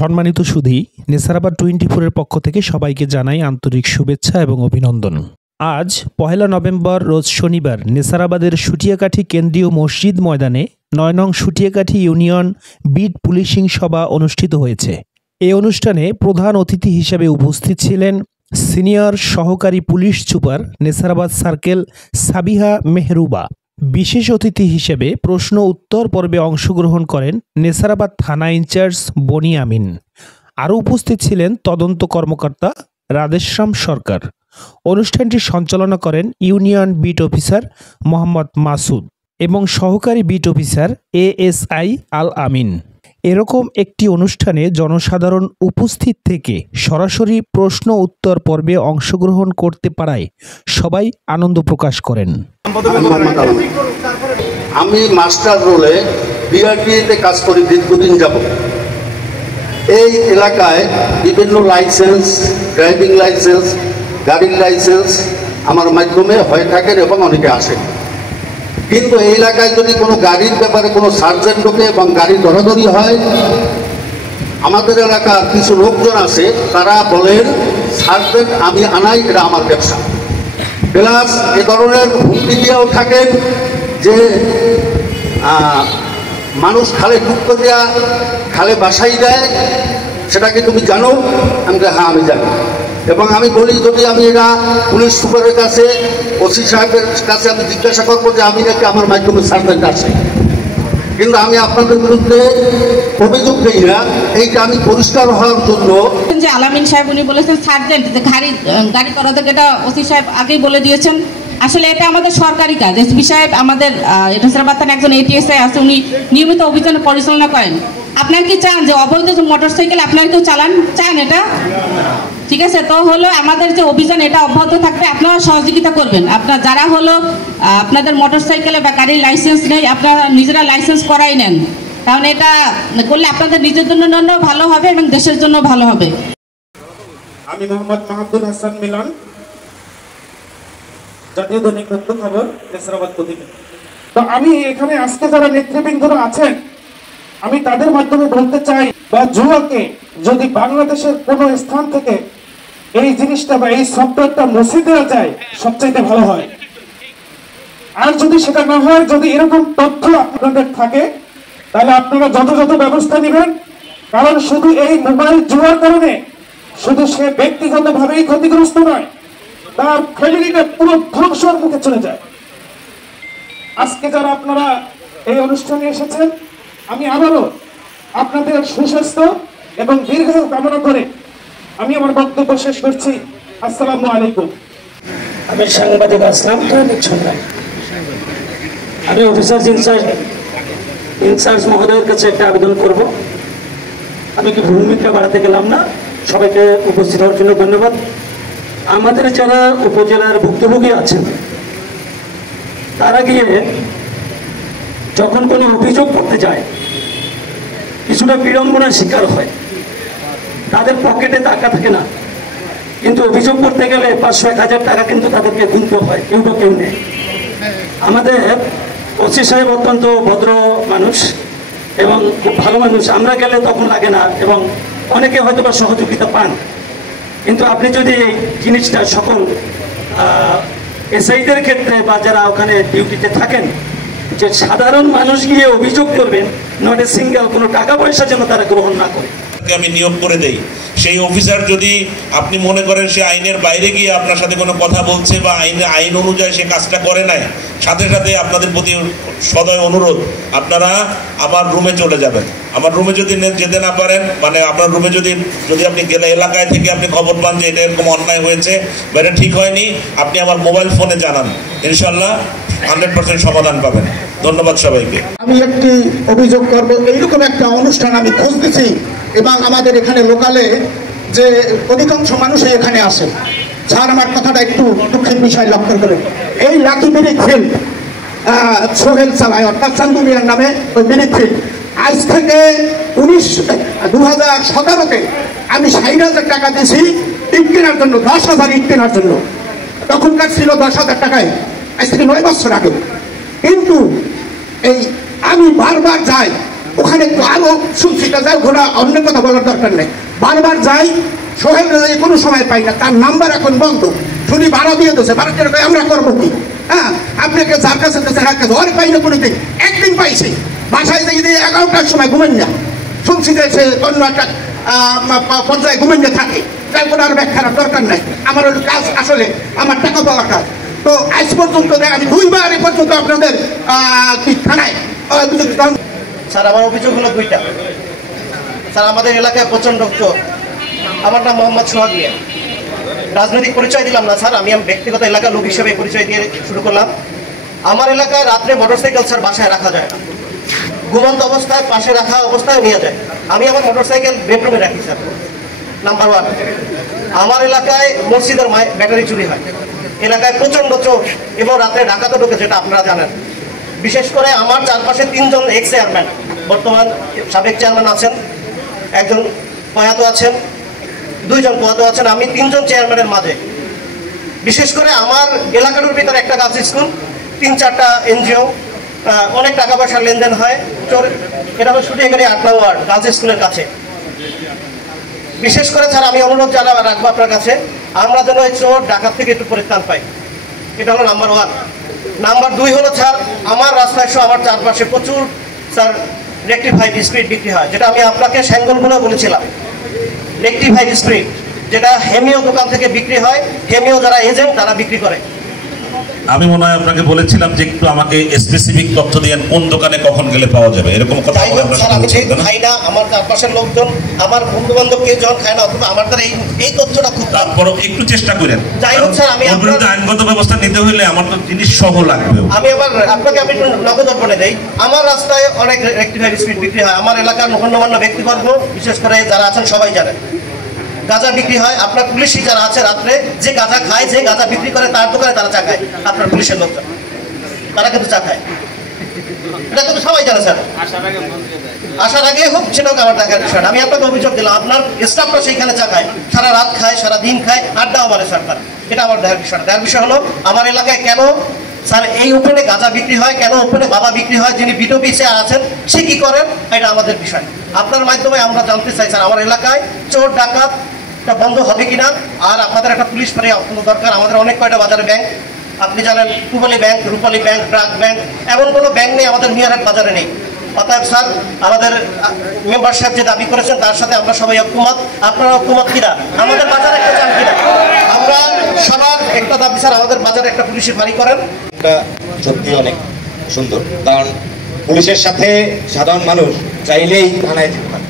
সম্মানিত সুধী, নেসারাবাদ 24-এর পক্ষ থেকে সবাইকে জানাই আন্তরিক শুভেচ্ছা এবং অভিনন্দন। আজ 1 নভেম্বর রোজ শনিবার নেসারাবাদের সুটিয়াকাঠি কেন্দ্রীয় মসজিদ ময়দানে 9 নং সুটিয়াকাঠি ইউনিয়ন বিট পুলিশিং সভা অনুষ্ঠিত হয়েছে। এই অনুষ্ঠানে প্রধান অতিথি হিসেবে উপস্থিত ছিলেন সিনিয়র সহকারী police super Nesarabad circle Sabiha Mehruba. বিশেষ অতিথি হিসেবে প্রশ্ন উত্তর পর্বে অংশগ্রহণ করেন নেসারাবাদ থানা ইনচার্জ বনি আমিন। আরও উপস্থিত ছিলেন তদন্ত কর্মকর্তা রাধেশ্যাম সরকার। অনুষ্ঠানটি সঞ্চালনা করেন union beat officer Mohammad Masud এবং সহকারী বিট অফিসার ASI আল আমিন। এরকম একটি অনুষ্ঠানে জনসাধারণ উপস্থিত থেকে সরাসরি প্রশ্ন উত্তর পর্বে অংশগ্রহণ করতে পারায় সবাই আনন্দ প্রকাশ করেন। আমি মাস্টার রোলে বিআরটিতে কাজ করি দীর্ঘদিন যাবত। এই এলাকায় বিভিন্ন লাইসেন্স, ড্রাইভিং লাইসেন্স, গাড়ির লাইসেন্স আমার মাধ্যমে হয়ে থাকেন এবং অনেকে আসেন। কিন্তু এই এলাকায় যদি কোনো গাড়ির ব্যাপারে কোনো সার্জেন্ট ঢোকে এবং গাড়ি ধরাধরি হয়, আমাদের এলাকার কিছু লোকজন আছে, তারা বলেন সার্জেন্ট আমি আনাই, এটা আমার ব্যবসা। প্লাস এ ধরনের হুমকি দিয়েও থাকেন যে মানুষ খালে ঢুকতে দেওয়া, খালে বাসাই দেয়, সেটা কি তুমি জানো? আমি হ্যাঁ আমি জানি। এবং আমি বলি যদি আমি এটা পুলিশ সুপারের কাছে, ওসি সাহেবের কাছে আমি জিজ্ঞাসা করবো যে আমি নাকি আমার মাধ্যমে সার্জেন্ট আসে, কিন্তু আমি আপনাদের বিরুদ্ধে অভিযোগ দিই না। এইটা আমি পরিষ্কার হওয়ার জন্য যে আলামিন সাহেব উনি বলেছেন সার্জেন্ট গাড়ি করা থেকে, এটা ওসি সাহেব আগেই বলে দিয়েছেন। আসলে এটা আমাদের সরকারি কাজ। এসপি সাহেব আমাদের নেসারাবাদ থানার একজন ATSI আছে, উনি নিয়মিত অভিযান পরিচালনা করেন। আপনারা কি চান যে অবৈধ মোটরসাইকেল আপনারা কেউ চালান? চান এটা? ঠিক আছে, তো হলো আমাদের যে অভিযান এটা অব্যাহত থাকবে, আপনারা সহযোগিতা করবেন। আপনারা যারা হলো আপনাদের মোটরসাইকেলে বা গাড়ির লাইসেন্স নেই, আপনারা নিজেরা লাইসেন্স করাই নেন, কারণ এটা করলে আপনাদের নিজের জন্য ভালো হবে এবং দেশের জন্য ভালো হবে। আমি মোহাম্মদ মাহমুদুল হাসান মিলন, জাতীয় দৈনিক নতুন খবর, নেসারাবাদ প্রতিদিন। তো আমি এখানে আজকে যারা নেতৃবৃন্দরা আছেন, আমি তাদের মাধ্যমে বলতে চাই বা জুয়াকে যদি বাংলাদেশের কোনো স্থান থেকে এই জিনিসটা বা এই সফটওয়্যারটা মুছে দেওয়া যায় সবচাইতে ভালো হয়। আর যদি সেটা না হয়, যদি এরকম তথ্য আপনাদের থাকে, তাহলে আপনারা যথাযথ ব্যবস্থা নেবেন। কারণ শুধু এই মোবাইল জুয়ার কারণে শুধু সে ব্যক্তিগতভাবেই ক্ষতিগ্রস্ত নয়, তার ফ্যামিলিটা পুরো ধ্বংসের মুখে চলে যায়। আজকে যারা আপনারা এই অনুষ্ঠানে এসেছেন, আমি আবারও আপনাদের সুস্বাস্থ্য এবং দীর্ঘায়ু কামনা করে আমি আমার বক্তব্য শেষ করছি। আসসালামু আলাইকুম। আমি সাংবাদিক আসলাম, আমি অফিসার ইনচার্জ মহোদয়ের কাছে একটা আবেদন করব। আমি কি ভূমিকা বাড়াতে গেলাম না? সবাইকে উপস্থিত হওয়ার জন্য ধন্যবাদ। আমাদের যারা উপজেলার ভুক্তভোগী আছেন, তারা গিয়ে যখন কোনো অভিযোগ করতে যায় কিছুটা বিড়ম্বনার শিকার হয়। তাদের পকেটে টাকা থাকে না, কিন্তু অভিযোগ করতে গেলে 500-1000 টাকা কিন্তু তাদেরকে গুনতে হয়, কেউ নেই। আমাদের ওসি সাহেব অত্যন্ত ভদ্র মানুষ এবং খুব ভালো মানুষ। আমরা গেলে তখন লাগে না এবং অনেকে হয়তো বা সহযোগিতা পান। কিন্তু আপনি যদি এই জিনিসটা সকল এসআইদের ক্ষেত্রে বা যারা ওখানে ডিউটিতে থাকেন, যে সাধারণ মানুষ গিয়ে অভিযোগ করবেন, নট এ সিঙ্গেল, কোনো টাকা পয়সা যেন তারা গ্রহণ না করে। আমি নিয়োগ করে দেই, সেই অফিসার যদি আপনি মনে করেন সে আইনের বাইরে গিয়ে আপনার সাথে কোনো কথা বলছে বা আইন অনুযায়ী সে কাজটা করে নাই, সাথে সাথে আপনাদের প্রতি সদয় অনুরোধ, আপনারা আমার রুমে চলে যাবেন। আমার রুমে যদি যেতে না পারেন, মানে আপনার রুমে যদি আপনি গেলে এলাকায় থেকে আপনি খবর পান যে এটা এরকম অন্যায় হয়েছে বা এটা ঠিক হয়নি, আপনি আমার মোবাইল ফোনে জানান, ইনশাল্লাহ 100% সমাধান পাবেন। ধন্যবাদ সবাইকে। আমি একটি অভিযোগ করব, এইরকম একটা অনুষ্ঠান আমি খুঁজতেছি এবং আমাদের এখানে লোকালে যে অধিকাংশ মানুষই এখানে আসে। স্যার, আমার কথাটা একটু দুঃখের বিষয় লক্ষ্য করে, এই লাকি মিনিট ফিল্ড সোহেল চালায়, অর্থাৎ চান্দুমিয়ার নামে ওই মিনিট ফিল্ড, আজ থেকে 2017-তে আমি 60,000 টাকা দিয়েছি ইট কেনার জন্য, 10,000 ইট কেনার জন্য। তখনকার ছিল 10,000 টাকায়, আজ থেকে 9 বছর আগে। কিন্তু এই আমি বারবার যাই, ওখানে তো আরো শুনছিটা যায়, ওখানে অন্য কথা বলার দরকার নেই। বারবার যাই, সোহেল রাজাই কোনো সময় পাই না, তার নাম্বার এখন বন্ধ। শুনি ভাড়া দিয়ে দিয়েছে, ভাড়া দিয়ে আমরা করবো কি? হ্যাঁ, আপনাকে যার কাছে ওরে পাই না কোনোদিন, একদিন পাইছি বাসায় যাই দিয়ে 11টার সময় ঘুমেন না, শুনছি যে সে অন্য একটা পর্যায়ে ঘুমেন না থাকে, তারপর আর ব্যাখ্যার দরকার নাই। আমার ওই কাজ আসলে আমার টাকা পাওয়া কাজ। তো আজ পর্যন্ত আমি 2বার এ পর্যন্ত আপনাদের কি থানায় অভিযোগ। স্যার আমার অভিযোগ হলো 2টা। স্যার আমাদের এলাকায় প্রচণ্ড চোর। আমার নাম মোহাম্মদ সোহাগ মিয়া। রাজনৈতিক পরিচয় দিলাম না স্যার, আমি ব্যক্তিগত এলাকার লোক হিসেবে পরিচয় দিয়ে শুরু করলাম। আমার এলাকায় রাত্রে মোটরসাইকেল স্যার বাসায় রাখা যায় না, ঘুমন্ত অবস্থায় পাশে রাখা অবস্থায় নিয়ে যায়। আমি আমার মোটরসাইকেল বেডরুমে রাখি স্যার। নাম্বার 1, আমার এলাকায় মসজিদের ব্যাটারি চুরি হয়, এলাকায় প্রচণ্ড চোর এবং রাত্রে ডাকাতও ঢোকে, যেটা আপনারা জানেন। বিশেষ করে আমার চারপাশে 3 জন এক্স চেয়ারম্যান, বর্তমান সাবেক চেয়ারম্যান আছেন, একজন প্রয়াত আছেন, 2 জন প্রয়াত আছেন, আমি 3 জন চেয়ারম্যানের মাঝে। বিশেষ করে আমার এলাকার ভিতরে একটা গার্লস স্কুল, 3-4টা এনজিও, অনেক টাকা পয়সার লেনদেন হয়। চোর এটা হলো শুটিয়াখালী 8 নং ওয়ার্ড গার্লস স্কুলের কাছে। বিশেষ করে স্যার আমি অনুরোধ রাখবো আপনার কাছে, আমরা যেন এই চোর ডাকাত থেকে একটু পরিত্রাণ পাই। এটা হলো নাম্বার 1। নাম্বার 2 হলো স্যার আমার রাস্তায় সহ আমার চারপাশে প্রচুর স্যার রেক্টিফাইড স্পিরিট বিক্রি হয়, যেটা আমি আপনাকে স্যাঙ্গলগুলো বলেছিলাম। রেক্টিফাইড স্পিরিট যেটা হেমিও দোকান থেকে বিক্রি হয়, হেমিও যারা এজেন্ট তারা বিক্রি করে। আমি মনে হয় আপনাকে বলেছিলাম যে একটু আমাকে স্পেসিফিক তথ্য দিয়েন কোন দোকানে কখন গেলে পাওয়া যাবে, এরকম কথা। স্যার আমি যেহেতু খাই না, আমার চারপাশের লোকজন, আমার বন্ধু বান্ধব কেউ যখন খায় না, অথবা আমার দ্বারা এই তথ্যটা খুব, তারপরও একটু চেষ্টা করেন। যাই হোক স্যার, আমি বিরুদ্ধে আইনগত ব্যবস্থা নিতে হলে আমার তো জিনিস সহ লাগবে। আমি আবার আপনাকে আমি একটু নগদর্পণে দেই, আমার রাস্তায় অনেক রেক্টিফাইড স্পিড বিক্রি হয়। আমার এলাকার গণ্যমান্য ব্যক্তিবর্গ বিশেষ করে যারা আছেন সবাই জানেন, গাঁজা বিক্রি হয়। আপনার পুলিশি যারা আছে রাত্রে যে গাঁজা খায়, যে গাঁজা বিক্রি করে তার দোকানে তারা চা খায়। আপনার পুলিশের লোকজন তারা কিন্তু চা খায়, এটা কিন্তু সবাই জানে স্যার। আসার আগে হোক সেটাও আমার দেখার বিষয়। আমি আপনাকে অভিযোগ দিলাম, আপনার স্টাফরা সেইখানে চা খায়, সারা রাত খায়, সারা দিন খায়, আড্ডাও মারে স্যার তারা। এটা আমার দেখার বিষয়। দেখার বিষয় হলো আমার এলাকায় কেন স্যার এই ওপেনে গাঁজা বিক্রি হয়, কেন ওপেনে বাবা বিক্রি হয়, যিনি বিটপি সে আছেন সে কি করেন, এটা আমাদের বিষয়। আপনার মাধ্যমে আমরা জানতে চাই স্যার, আমার এলাকায় চোর ডাকাত বন্ধ হবে কিনা। আর আপনাদের একটা পুলিশ ফাঁড়ি অত্যন্ত দরকার। আমাদের অনেক কয়টা বাজারে ব্যাংক, আপনি জানেন, পূবালী ব্যাংক, রূপালী ব্যাংক, ব্রাক ব্যাংক, এমন কোনো ব্যাংক নেই আমাদের মিয়ারহাট বাজারে নেই। অতএব স্যার আমাদের মেম্বার সাহেব যে দাবি করেছেন তার সাথে আমরা সবাই ঐক্যমত। আপনারা ঐক্যমত কিনা, আমাদের বাজারে একটা চান কিনা? আমরা সবার একটা দাবি স্যার, আমাদের বাজারে একটা পুলিশি ফাঁড়ি করেন। এটা সত্যি অনেক সুন্দর, কারণ পুলিশের সাথে সাধারণ মানুষ চাইলেই থানায় যেতে পারে।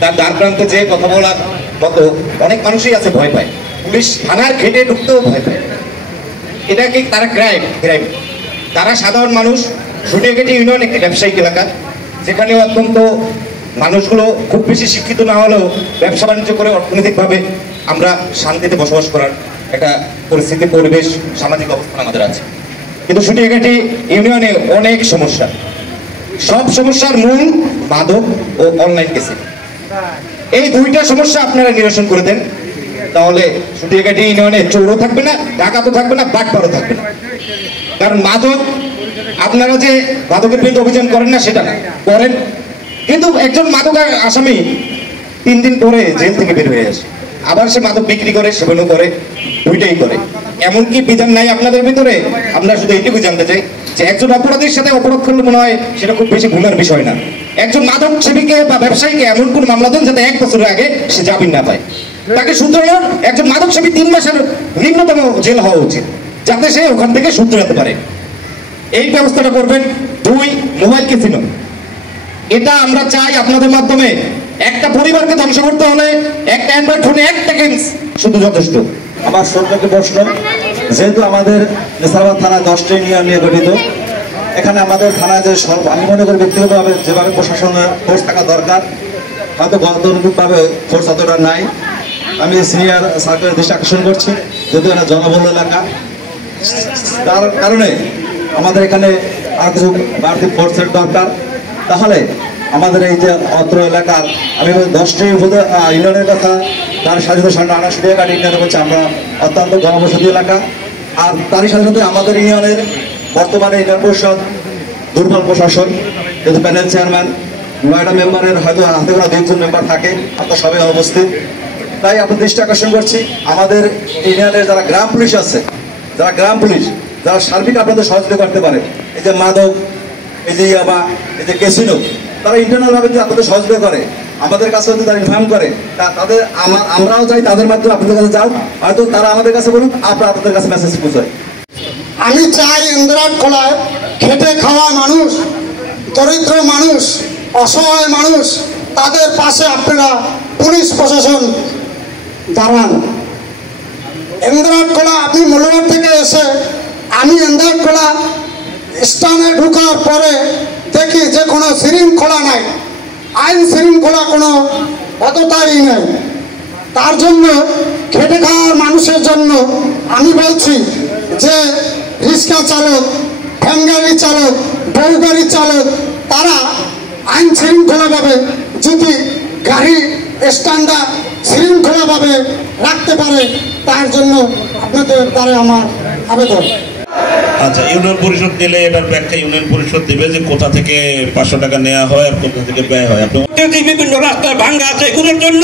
তার দ্বার প্রান্তে যে কথা বলার মতো অনেক মানুষই আছে ভয় পায়, পুলিশ থানার ঘেটে ঢুকতেও ভয় পায়। এটা কি তারা ক্রাইম? তারা সাধারণ মানুষ। শুটিয়াখালী ইউনিয়ন একটি ব্যবসায়িক এলাকা, যেখানে অত্যন্ত মানুষগুলো খুব বেশি শিক্ষিত না হলেও ব্যবসা বাণিজ্য করে অর্থনৈতিকভাবে আমরা শান্তিতে বসবাস করার একটা পরিস্থিতি, পরিবেশ, সামাজিক অবস্থান আমাদের আছে। কিন্তু শুটিয়াখালী ইউনিয়নে অনেক সমস্যা, সব সমস্যার মূল মাদক ও অনলাইন কেসে। এই 2টা সমস্যা আপনারা নিরসন করে দেন, তাহলে শুটিয়াখালী ইউনিয়নে চোরও থাকবে না, ডাকাতও থাকবে না, বাটপারও থাকবে না। কারণ মাদক, আপনারা যে মাদকের বিরুদ্ধে অভিযান করেন না সেটা না, করেন, কিন্তু একজন মাদক আসামি 3 দিন পরে জেল থেকে বের হয়ে আসে, আবার সে মাদক বিক্রি করে, সেবনও করে, 2টাই করে। এমনকি বিধান নাই আপনাদের ভিতরে? আমরা শুধু এইটুকু জানতে চাই যে একজন অপরাধীর সাথে অপরাধ করলে মনে হয় সেটা খুব বেশি ভুলের বিষয় না। একজন মাদক সেবীকে বা ব্যবসায়ীকে এমন কোন মামলা দেন যাতে 1 বছরের আগে সে জামিন না পায়। তাকে শুধরানোর একজন মাদক সেবী 3 মাসের নিম্নতম জেল হওয়া উচিত, যাতে সে ওখান থেকে শুধরাতে পারে। এই ব্যবস্থাটা করবেন। 2, মোবাইল ক্যাসিনো। এটা আমরা চাই আপনাদের মাধ্যমে। একটা পরিবারকে ধ্বংস করতে হলে একটা অ্যান্ড্রয়েড ফোনে একটা গেমস শুধু যথেষ্ট। আমার সরকারকে প্রশ্ন, যেহেতু আমাদের নেসারাবাদ থানা 10টি ইউনিয়ন নিয়ে গঠিত, এখানে আমাদের থানায় যে আমি মনে করি ব্যক্তিগতভাবে যেভাবে প্রশাসনের ফোর্স থাকা দরকার, হয়তো গতানুগতিকভাবে ফোর্স অতটা নাই। আমি সিনিয়র সার্কেলের দৃষ্টি আকর্ষণ করছি, যেহেতু এটা জনবহুল এলাকা, তার কারণে আমাদের এখানে আর কিছু বাড়তি ফোর্সের দরকার। তাহলে আমাদের এই যে অত্র এলাকার, আমি 10টি ইউনিয়নের কথা, তার সাথে সাথে আনা শুটিয়াখালী ইউনিয়নের হচ্ছে আমরা অত্যন্ত জনবসতি এলাকা। আর তারই সাথে সাথে আমাদের ইউনিয়নের বর্তমানে ইউনিয়ন পরিষদ দুর্বল প্রশাসন, যেহেতু প্যানেল চেয়ারম্যান 9টা মেম্বারের হয়তো হাতে গোনা 2জন মেম্বার থাকে, আপনারা সবাই উপস্থিত। তাই আপনার দৃষ্টি আকর্ষণ করছি, আমাদের ইউনিয়নের যারা গ্রাম পুলিশ আছে, যারা গ্রাম পুলিশ যারা সার্বিক আপনাদের সহযোগিতা করতে পারে, এই যে মাদক, এই যে ইয়াবা, এই যে ক্যাসিনো, তারা ইন্টারনাল ভাবে যদি আপনাদের সহযোগিতা করে, আমাদের কাছে যদি তারা ইনফর্ম করে, তাদের আমরাও চাই তাদের মাধ্যমে আপনাদের কাছে যাও, হয়তো তারা আমাদের কাছে বলুন, আপনারা আপনাদের কাছে মেসেজ পৌঁছায়। আমি চাই ইন্দিরাট খোলায় খেটে খাওয়া মানুষ, দরিদ্র মানুষ, অসহায় মানুষ, তাদের পাশে আপনারা পুলিশ প্রশাসন দাঁড়ান। ইন্দিরাট খোলা আপনি মূল্যবান থেকে এসে আমি ইন্দিরাট খোলা স্থানে ঢোকার পরে দেখি যে কোনো শৃঙ্খলা নাই, আইন শৃঙ্খলা কোনো অতটাই নেই। তার জন্য খেটে খাওয়ার মানুষের জন্য আমি বলছি যে রিক্সা চালক, ভ্যান গাড়ি চালক, বউ গাড়ি চালক, তারা আইন শৃঙ্খলাভাবে যদি গাড়ি স্ট্যান্ডার্ড শৃঙ্খলাভাবে রাখতে পারে, তার জন্য আপনাদের দ্বারা আমার আবেদন। আচ্ছা, ইউনিয়ন পরিষদ নিলে এটার ব্যাখ্যা ইউনিয়ন পরিষদ দেবে যে কোথা থেকে 500 টাকা নেওয়া হয় আর কোথা থেকে ব্যয় হয়। আপনি বিভিন্ন রাস্তায় ভাঙ্গা আছে, এগুলোর জন্য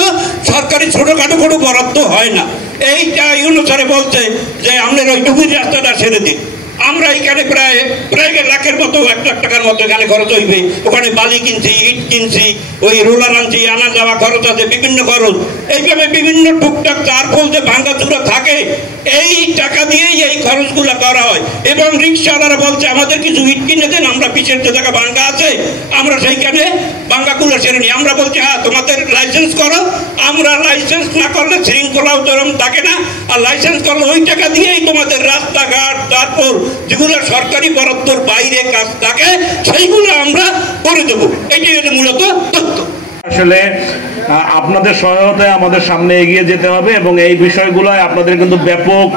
সরকারি ছোটখাটো কোনো বরাদ্দ হয় না। এইটা ইউনিয়ন স্যারে বলছে যে আমাদের ওই ডুবুর রাস্তাটা ছেড়ে দিন। আমরা এখানে প্রায় 1 লাখের মতো, 1 লাখ টাকার মতো এখানে খরচ হইবে। ওখানে বালি কিনছি, ইট কিনছি, ওই রোলার আনছি, আনা যাওয়া খরচ আছে, বিভিন্ন খরচ। এইভাবে বিভিন্ন টুকটাক তার ফলতে ভাঙ্গা চূড়া থাকে, এই টাকা দিয়েই এই খরচগুলো করা হয়। এবং রিক্সাওয়ালারা বলছে আমাদের কিছু ইট কিনে দেন, আমরা পিছের যে জায়গা ভাঙ্গা আছে আমরা সেইখানে ভাঙ্গাগুলো সেরে নিই। আমরা বলছি হ্যাঁ তোমাদের লাইসেন্স করো। আমরা লাইসেন্স না করলে শৃঙ্খলাও তেরম থাকে না, আর লাইসেন্স করলে ওই টাকা দিয়েই তোমাদের রাস্তাঘাট, তারপর যেগুলো সরকারি বরাদ্দর বাইরে কাজ থাকে সেইগুলো আমরা করে দেবো। এটাই হচ্ছে মূলত তথ্য। আসলে আপনাদের সহায়তায় আমাদের সামনে এগিয়ে যেতে হবে এবং এই বিষয়গুলোয় আপনাদের কিন্তু ব্যাপক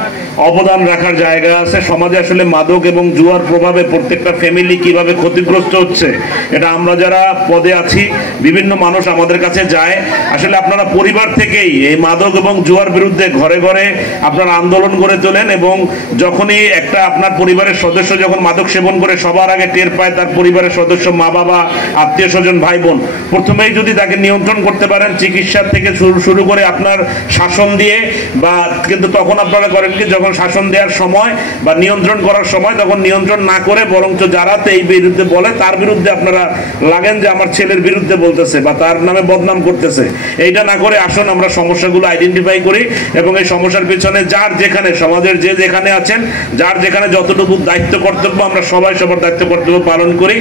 অবদান রাখার জায়গা আছে। সমাজে আসলে মাদক এবং জুয়ার প্রভাবে প্রত্যেকটা ফ্যামিলি কিভাবে ক্ষতিগ্রস্ত হচ্ছে, এটা আমরা যারা পদে আছি বিভিন্ন মানুষ আমাদের কাছে যায়। আসলে আপনারা পরিবার থেকেই এই মাদক এবং জুয়ার বিরুদ্ধে ঘরে ঘরে আপনারা আন্দোলন গড়ে তোলেন এবং যখনই একটা আপনার পরিবারের সদস্য যখন মাদক সেবন করে সবার আগে টের পায় তার পরিবারের সদস্য, মা বাবা, আত্মীয় স্বজন, ভাই বোন, প্রথমেই যদি তাকে নিয়ন্ত্রণ করতে পারেন চিকিৎসা থেকে শুরু করে আপনার শাসন দিয়ে, বা কিন্তু তখন আপনারা করেন কি যখন শাসন দেওয়ার সময় বা নিয়ন্ত্রণ করার সময় তখন নিয়ন্ত্রণ না করে বরঞ্চ যারা এই বিরুদ্ধে বলে তার বিরুদ্ধে আপনারা লাগেন যে আমার ছেলের বিরুদ্ধে বলতেছে বা তার নামে বদনাম করতেছে। এইটা না করে আসুন আমরা সমস্যাগুলো আইডেন্টিফাই করি এবং এই সমস্যার পিছনে যার যেখানে সমাজের যে যেখানে আছেন যার যেখানে যতটুকু দায়িত্ব কর্তব্য আমরা সবাই সবার দায়িত্ব কর্তব্য পালন করি।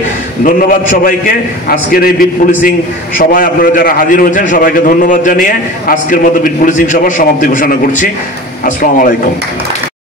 ধন্যবাদ সবাইকে। আজকের এই বিট পুলিশিং সভায় আপনারা যারা হাজির হয়েছেন সবাইকে ধন্যবাদ জানিয়ে আজকের মতো বিট পুলিশিং সভার সমাপ্তি ঘোষণা করছি। আসসালামু আলাইকুম।